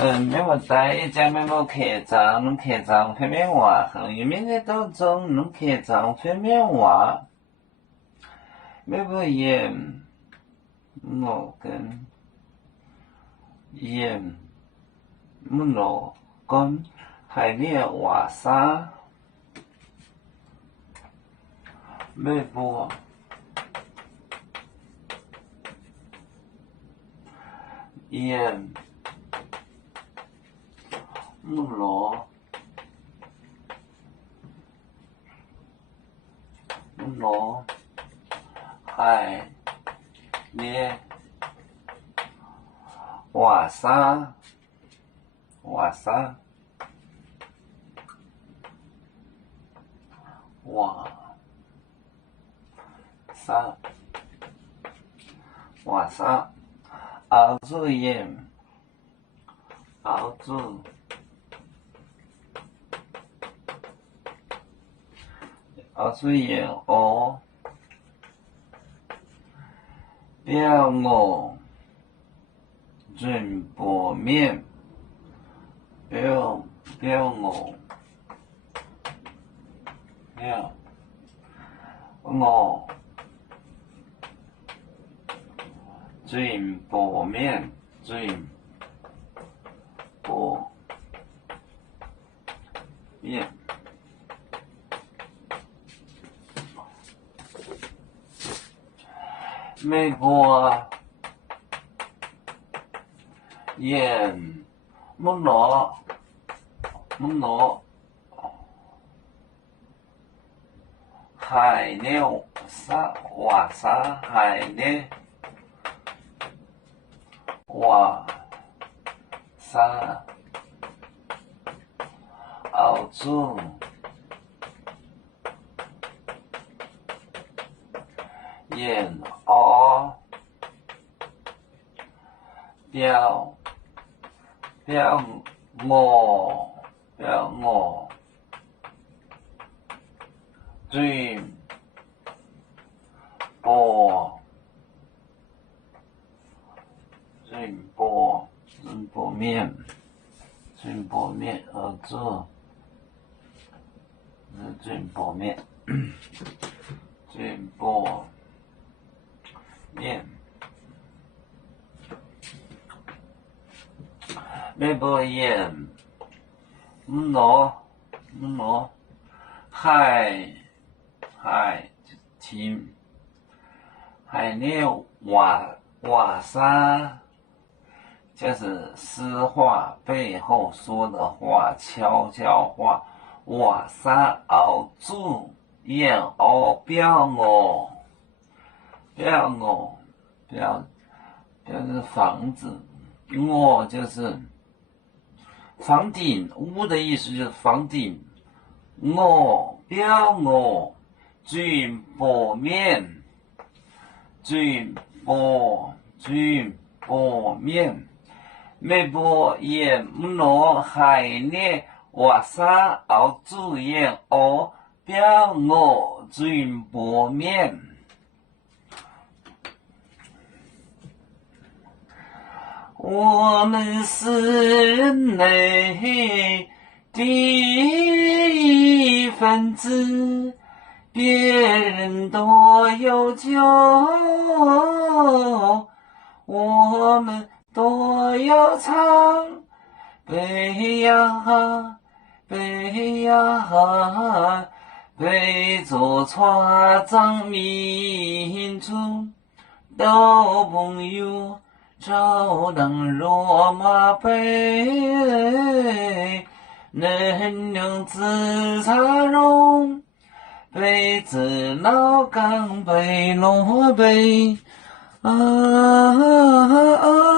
每么在家每么客栈，侬客栈方面话，行业面的当中，侬客栈方面话，每么也我跟也么罗跟海里话啥，每波也么罗。罗海列瓦沙瓦沙瓦沙瓦沙熬煮盐熬煮盐熬表我准薄面表我准薄面准薄面美国盐木罗海料沙瓦沙海料瓦沙熬煮盐熬表我准薄面熬煮准薄面准薄面美国盐罗海听海料瓦沙就是私话背后说的话悄悄话瓦沙熬煮盐熬表我就是房子我就是房顶屋的意思就是房顶我表我准薄面美国盐罗海列瓦沙熬煮盐熬表我准薄面我们是人类的一份子，别人都有救，我们都要唱。北呀北呀北做船长民族都朋友。朝当罗马杯，能量自茶容，杯子老钢杯罗杯，啊啊啊